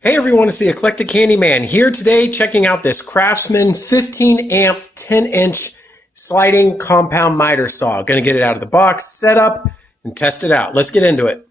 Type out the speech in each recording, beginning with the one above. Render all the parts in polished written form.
Hey everyone, it's the Eclectic Handyman here today checking out this Craftsman 15 amp 10 inch sliding compound miter saw. Gonna get it out of the box, set up, and test it out. Let's get into it.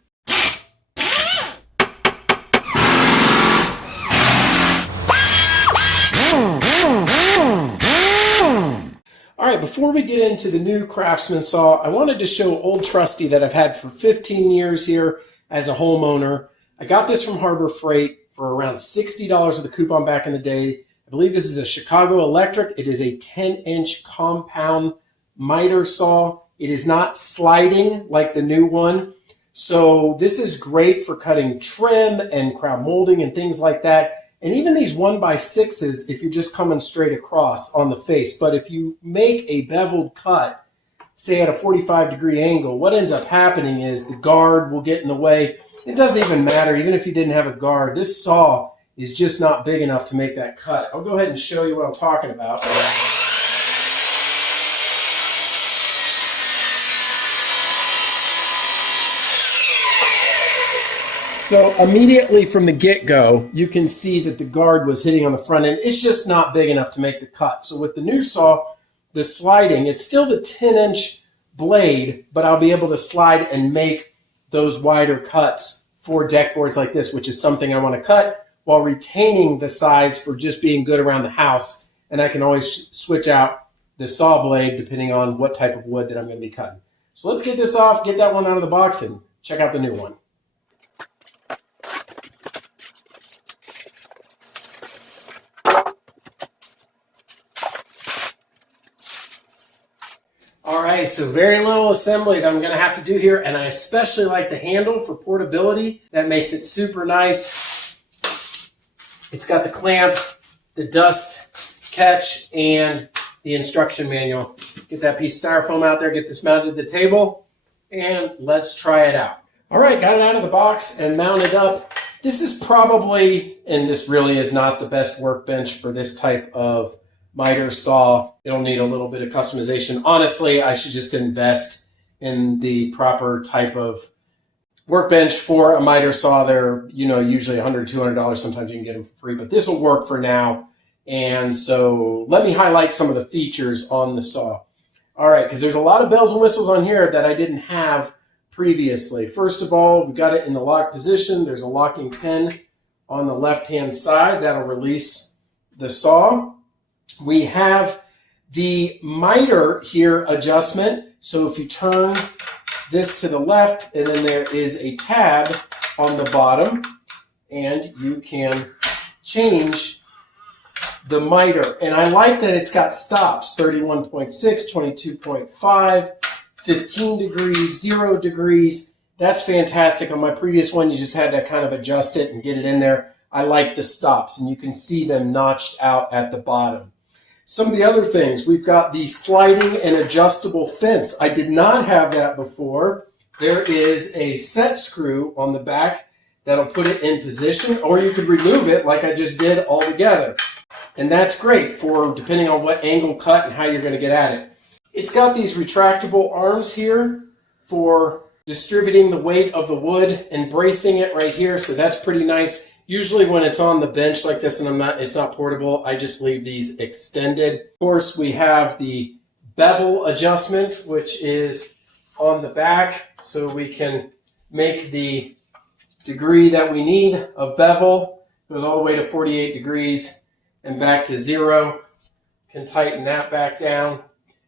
Alright, before we get into the new Craftsman saw, I wanted to show Old Trusty that I've had for 15 years here as a homeowner. I got this from Harbor Freight for around $60 with a coupon back in the day. I believe this is a Chicago Electric. It is a 10-inch compound miter saw. It is not sliding like the new one. So this is great for cutting trim and crown molding and things like that. And even these 1x6s if you're just coming straight across on the face. But if you make a beveled cut, say at a 45-degree angle, what ends up happening is the guard will get in the way. It doesn't even matter, even if you didn't have a guard. This saw is just not big enough to make that cut. I'll go ahead and show you what I'm talking about. So immediately from the get-go, you can see that the guard was hitting on the front end. It's just not big enough to make the cut. So with the new saw, the sliding, it's still the 10-inch blade, but I'll be able to slide and make those wider cuts for deck boards like this, which is something I want to cut while retaining the size for just being good around the house. And I can always switch out the saw blade depending on what type of wood that I'm going to be cutting. So let's get this off, get that one out of the box, and check out the new one. Alright, so very little assembly that I'm going to have to do here, and I especially like the handle for portability. That makes it super nice. It's got the clamp, the dust catch, and the instruction manual. Get that piece of styrofoam out there, get this mounted to the table, and let's try it out. Alright, got it out of the box and mounted up. This is probably, and this really is not the best workbench for this type of miter saw. It'll need a little bit of customization. Honestly, I should just invest in the proper type of workbench for a miter saw. They're, usually $100, $200. Sometimes you can get them for free, but this will work for now. And so let me highlight some of the features on the saw. All right, because there's a lot of bells and whistles on here that I didn't have previously. First of all, we've got it in the lock position. There's a locking pin on the left-hand side that'll release the saw. We have the miter here adjustment. So if you turn this to the left, and then there is a tab on the bottom, and you can change the miter. And I like that it's got stops, 31.6, 22.5, 15 degrees, 0 degrees. That's fantastic. On my previous one, you just had to kind of adjust it and get it in there. I like the stops, and you can see them notched out at the bottom. Some of the other things, we've got the sliding and adjustable fence. I did not have that before. There is a set screw on the back that'll put it in position, or you could remove it like I just did altogether. And that's great for depending on what angle cut and how you're going to get at it. It's got these retractable arms here for distributing the weight of the wood and bracing it right here, so that's pretty nice. Usually when it's on the bench like this and it's not portable, I just leave these extended. Of course, we have the bevel adjustment, which is on the back, so we can make the degree that we need of bevel. It goes all the way to 48 degrees and back to 0. Can tighten that back down.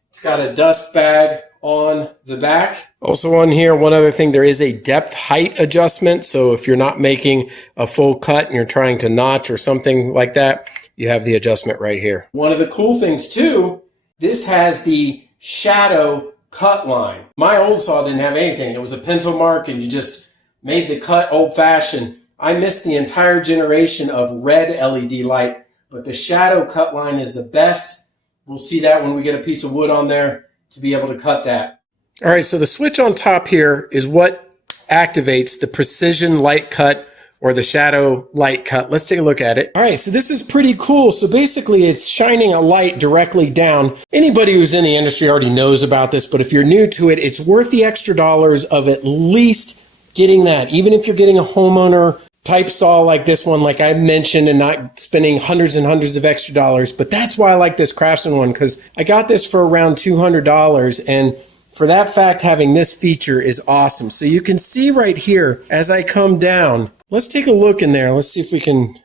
It's got a dust bag on the back. Also on here, one other thing, there is a depth height adjustment. So if you're not making a full cut and you're trying to notch or something like that, you have the adjustment right here. One of the cool things too, this has the shadow cut line. My old saw didn't have anything. It was a pencil mark and you just made the cut old fashioned. I missed the entire generation of red LED light, but the shadow cut line is the best. We'll see that when we get a piece of wood on there to be able to cut that. All right, so the switch on top here is what activates the precision light cut or the shadow light cut. Let's take a look at it. All right, so this is pretty cool. So basically it's shining a light directly down. Anybody who's in the industry already knows about this, but if you're new to it, it's worth the extra dollars of at least getting that. Even if you're getting a homeowner type saw like this one, like I mentioned, and not spending hundreds and hundreds of extra dollars. But that's why I like this Craftsman one, because I got this for around $200. And for that fact, having this feature is awesome. So you can see right here as I come down, let's take a look in there. Let's see if we can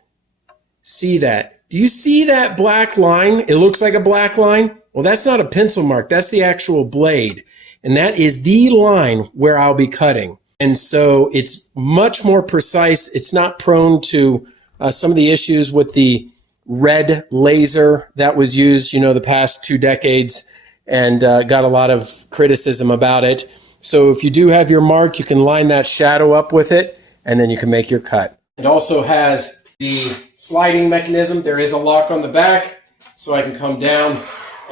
see that. Do you see that black line? It looks like a black line. Well, that's not a pencil mark. That's the actual blade. And that is the line where I'll be cutting. And so it's much more precise. It's not prone to some of the issues with the red laser that was used, the past 2 decades, and got a lot of criticism about it. So if you do have your mark, you can line that shadow up with it, and then you can make your cut. It also has the sliding mechanism. There is a lock on the back, so I can come down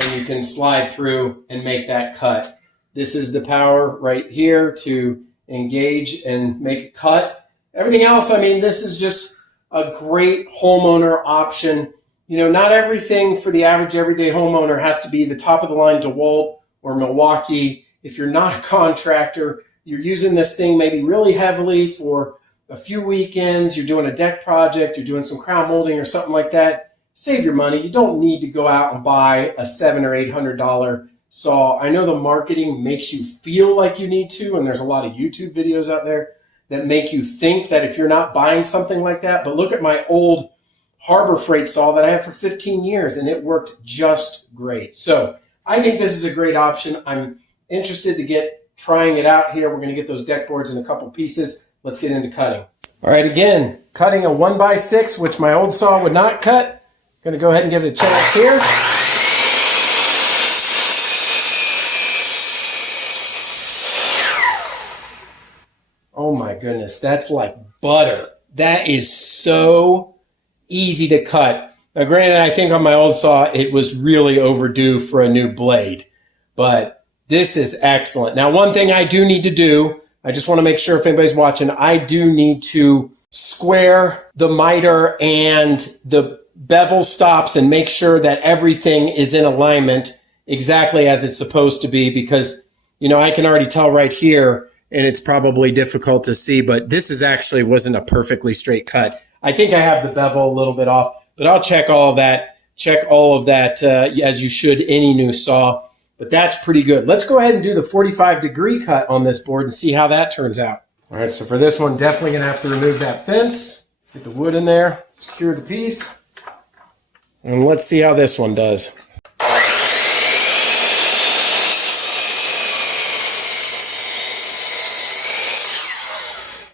and you can slide through and make that cut. This is the power right here to engage and make a cut. Everything else, this is just a great homeowner option. Not everything for the average everyday homeowner has to be the top of the line DeWalt or Milwaukee. If you're not a contractor, you're using this thing maybe really heavily for a few weekends, you're doing a deck project, you're doing some crown molding or something like that, save your money. You don't need to go out and buy a $700 or $800 saw. I know the marketing makes you feel like you need to, and there's a lot of YouTube videos out there that make you think that if you're not buying something like that, but look at my old Harbor Freight saw that I had for 15 years, and it worked just great. So I think this is a great option. I'm interested to get trying it out here. We're going to get those deck boards in a couple pieces. Let's get into cutting. All right, again, cutting a 1x6, which my old saw would not cut. Going to go ahead and give it a chance here. Oh my goodness, that's like butter. That is so easy to cut. Now granted, I think on my old saw, it was really overdue for a new blade, but this is excellent. Now, one thing I do need to do, I just want to make sure if anybody's watching, I do need to square the miter and the bevel stops and make sure that everything is in alignment exactly as it's supposed to be, because, I can already tell right here, and it's probably difficult to see, but this wasn't a perfectly straight cut. I think I have the bevel a little bit off, but I'll check all of that. Check all of that as you should any new saw. But that's pretty good. Let's go ahead and do the 45-degree cut on this board and see how that turns out. All right, so for this one, definitely going to have to remove that fence, get the wood in there, secure the piece, and let's see how this one does.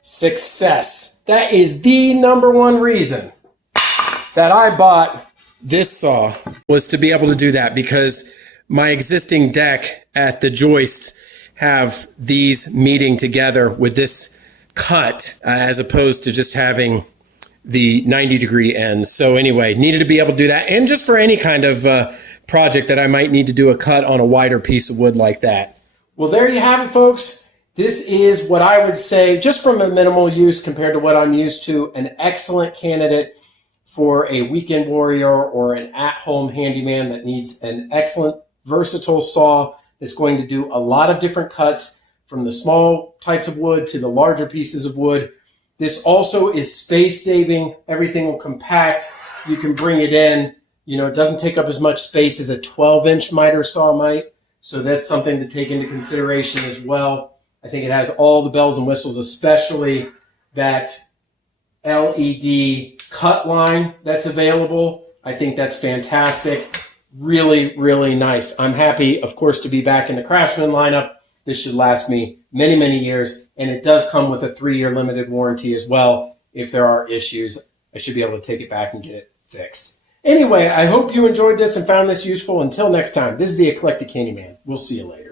Success. That is the #1 reason that I bought this saw, was to be able to do that, because my existing deck at the joists have these meeting together with this cut as opposed to just having the 90-degree ends. So anyway, needed to be able to do that. And just for any kind of project that I might need to do a cut on a wider piece of wood like that. Well, there you have it, folks. This is what I would say, just from a minimal use compared to what I'm used to, an excellent candidate for a weekend warrior or an at-home handyman that needs an excellent versatile saw that's going to do a lot of different cuts, from the small types of wood to the larger pieces of wood. This also is space saving. Everything will compact. You can bring it in. It doesn't take up as much space as a 12-inch miter saw might. So that's something to take into consideration as well. I think it has all the bells and whistles, especially that LED cut line that's available. I think that's fantastic. Really, really nice. I'm happy, of course, to be back in the Craftsman lineup. This should last me many, many years, and it does come with a 3-year limited warranty as well. If there are issues, I should be able to take it back and get it fixed. Anyway, I hope you enjoyed this and found this useful. Until next time, this is the Eclectic Handyman. We'll see you later.